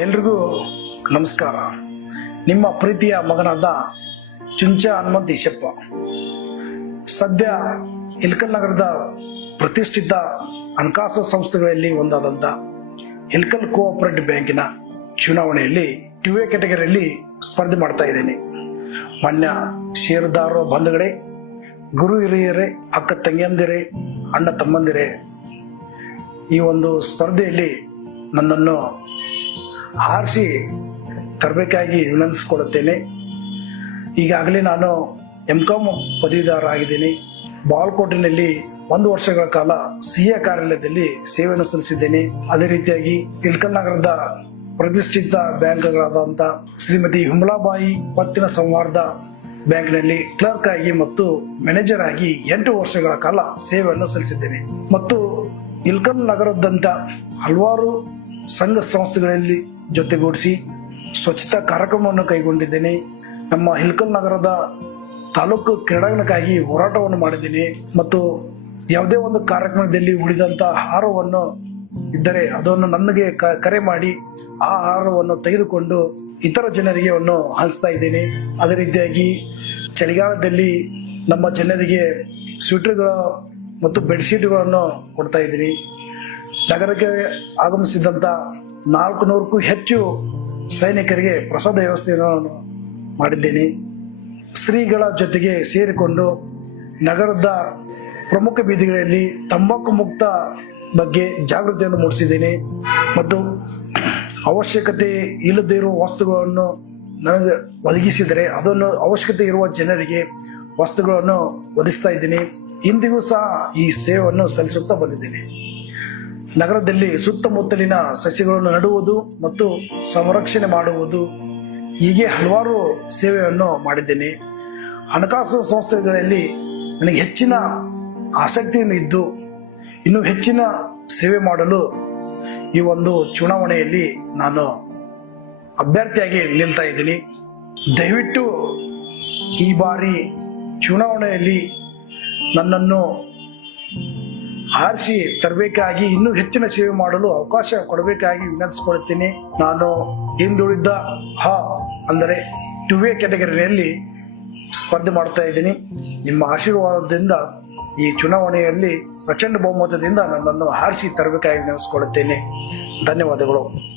ಎಲ್ರಿಗೂ ನಮಸ್ಕಾರ. ನಿಮ್ಮ ಪ್ರೀತಿಯ ಮಗನಾದ ಚುಂಚ ಹನುಮಂತ ಈಶಪ್ಪ. ಸದ್ಯ ಇಲ್ಕಲ್ ನಗರದ ಪ್ರತಿಷ್ಠಿತ ಹಣಕಾಸು ಸಂಸ್ಥೆಗಳಲ್ಲಿ ಒಂದಾದಂಥ ಇಲ್ಕಲ್ ಕೋಆಪರೇಟಿವ್ ಬ್ಯಾಂಕಿನ ಚುನಾವಣೆಯಲ್ಲಿ ಟು ಎ ಕ್ಯಾಟಗರಿಯಲ್ಲಿ ಸ್ಪರ್ಧೆ ಮಾಡ್ತಾ ಇದ್ದೇನೆ. ಮಾನ್ಯ ಷೇರುದಾರರು, ಬಂಧುಗಳೇ, ಗುರು ಹಿರಿಯರೇ, ಅಕ್ಕ ತಂಗಿಯಂದಿರೇ, ಅಣ್ಣ ತಮ್ಮಂದಿರೇ, ಈ ಒಂದು ಸ್ಪರ್ಧೆಯಲ್ಲಿ ನನ್ನನ್ನು ಆರಿಸಿ ತರಬೇಕಾಗಿ ವಿನಂತಿಸಿಕೊಳ್ಳುತ್ತೇನೆ ಈಗಾಗಲೇ ನಾನು ಎಂ ಕಾಮ್ ಪದವೀಧರ ಆಗಿದ್ದೀನಿ ಬಾಲ್ಕೋಟಿನಲ್ಲಿ ಒಂದು ವರ್ಷಗಳ ಕಾಲ ಸಿ ಎ ಕಾರ್ಯಾಲಯದಲ್ಲಿ ಸೇವೆಯನ್ನು ಸಲ್ಲಿಸಿದ್ದೇನೆ. ಅದೇ ರೀತಿಯಾಗಿ ಇಳ್ಕಲ್ ನಗರದ ಪ್ರತಿಷ್ಠಿತ ಬ್ಯಾಂಕ್ಗಳಾದಂಥ ಶ್ರೀಮತಿ ಹುಮಲಾಬಾಯಿ ಪತ್ತಿನ ಸಂವಾರದ ಬ್ಯಾಂಕ್ನಲ್ಲಿ ಕ್ಲರ್ಕ್ ಆಗಿ ಮತ್ತು ಮ್ಯಾನೇಜರ್ ಆಗಿ ಎಂಟು ವರ್ಷಗಳ ಕಾಲ ಸೇವೆಯನ್ನು ಸಲ್ಲಿಸಿದ್ದೇನೆ. ಮತ್ತು ಇಲ್ಕಲ್ ನಗರದಂಥ ಹಲವಾರು ಸಂಘ ಸಂಸ್ಥೆಗಳಲ್ಲಿ ಜೊತೆಗೂಡಿಸಿ ಸ್ವಚ್ಛತಾ ಕಾರ್ಯಕ್ರಮವನ್ನು ಕೈಗೊಂಡಿದ್ದೇನೆ. ನಮ್ಮ ಹಿಲ್ಕಲ್ ನಗರದ ತಾಲೂಕು ಕ್ರೀಡಾಂಗಣಕ್ಕಾಗಿ ಹೋರಾಟವನ್ನು ಮಾಡಿದ್ದೀನಿ ಮತ್ತು ಯಾವುದೇ ಒಂದು ಕಾರ್ಯಕ್ರಮದಲ್ಲಿ ಉಳಿದಂತ ಆಹಾರವನ್ನು ಇದ್ದರೆ ಅದನ್ನು ನನಗೆ ಕರೆ ಮಾಡಿ ಆ ಆಹಾರವನ್ನು ತೆಗೆದುಕೊಂಡು ಇತರ ಜನರಿಗೆ ಅವನ್ನು ಹಂಚ್ತಾ ಇದ್ದೇನೆ. ಅದೇ ರೀತಿಯಾಗಿ ಚಳಿಗಾಲದಲ್ಲಿ ನಮ್ಮ ಜನರಿಗೆ ಸ್ವೀಟರ್ಗಳು ಮತ್ತು ಬೆಡ್ಶೀಟ್ಗಳನ್ನು ಕೊಡ್ತಾ ಇದ್ದೀನಿ. ನಗರಕ್ಕೆ ಆಗಮಿಸಿದಂಥ ನಾಲ್ಕು ನೂರಕ್ಕೂ ಹೆಚ್ಚು ಸೈನಿಕರಿಗೆ ಪ್ರಸಾದ ವ್ಯವಸ್ಥೆಯನ್ನು ಮಾಡಿದ್ದೀನಿ. ಸ್ತ್ರೀಗಳ ಜೊತೆಗೆ ಸೇರಿಕೊಂಡು ನಗರದ ಪ್ರಮುಖ ಬೀದಿಗಳಲ್ಲಿ ತಂಬಾಕು ಮುಕ್ತ ಬಗ್ಗೆ ಜಾಗೃತಿಯನ್ನು ಮೂಡಿಸಿದ್ದೀನಿ ಮತ್ತು ಅವಶ್ಯಕತೆ ಇಲ್ಲದೇ ಇರುವ ವಸ್ತುಗಳನ್ನು ನನಗೆ ಒದಗಿಸಿದರೆ ಅದನ್ನು ಅವಶ್ಯಕತೆ ಇರುವ ಜನರಿಗೆ ವಸ್ತುಗಳನ್ನು ಒದಗಿಸ್ತಾ ಇದ್ದೀನಿ. ಇಂದಿಗೂ ಸಹ ಈ ಸೇವೆಯನ್ನು ಸಲ್ಲಿಸುತ್ತಾ ಬಂದಿದ್ದೇನೆ. ನಗರದಲ್ಲಿ ಸುತ್ತಮುತ್ತಲಿನ ಸಸ್ಯಗಳನ್ನು ನೆಡುವುದು ಮತ್ತು ಸಂರಕ್ಷಣೆ ಮಾಡುವುದು. ಹೀಗೆ ಹಲವಾರು ಸೇವೆಯನ್ನು ಮಾಡಿದ್ದೇನೆ. ಹಣಕಾಸು ಸಂಸ್ಥೆಗಳಲ್ಲಿ ನನಗೆ ಹೆಚ್ಚಿನ ಆಸಕ್ತಿಯನ್ನು ಇದ್ದು, ಇನ್ನೂ ಹೆಚ್ಚಿನ ಸೇವೆ ಮಾಡಲು ಈ ಒಂದು ಚುನಾವಣೆಯಲ್ಲಿ ನಾನು ಅಭ್ಯರ್ಥಿಯಾಗಿ ನಿಲ್ತಾ ಇದ್ದೀನಿ. ದಯವಿಟ್ಟು ಈ ಬಾರಿ ಚುನಾವಣೆಯಲ್ಲಿ ನನ್ನನ್ನು ಆರಿಸಿ ತರಬೇಕಾಗಿ ಇನ್ನೂ ಹೆಚ್ಚಿನ ಸೇವೆ ಮಾಡಲು ಅವಕಾಶ ಕೊಡಬೇಕಾಗಿ ವಿನಂತಿಸಿಕೊಳ್ಳುತ್ತೇನೆ. ನಾನು ಹಿಂದುಳಿದ, ಹ, ಅಂದರೆ ಟು ಎ ಕ್ಯಾಟಗರಿಯಲ್ಲಿ ಸ್ಪರ್ಧೆ ಮಾಡ್ತಾ ಇದ್ದೀನಿ. ನಿಮ್ಮ ಆಶೀರ್ವಾದದಿಂದ ಈ ಚುನಾವಣೆಯಲ್ಲಿ ಪ್ರಚಂಡ ಬಹುಮತದಿಂದ ನನ್ನನ್ನು ಆರಿಸಿ ತರಬೇಕಾಗಿ ವಿನಂತಿಸಿಕೊಳ್ಳುತ್ತೇನೆ. ಧನ್ಯವಾದಗಳು.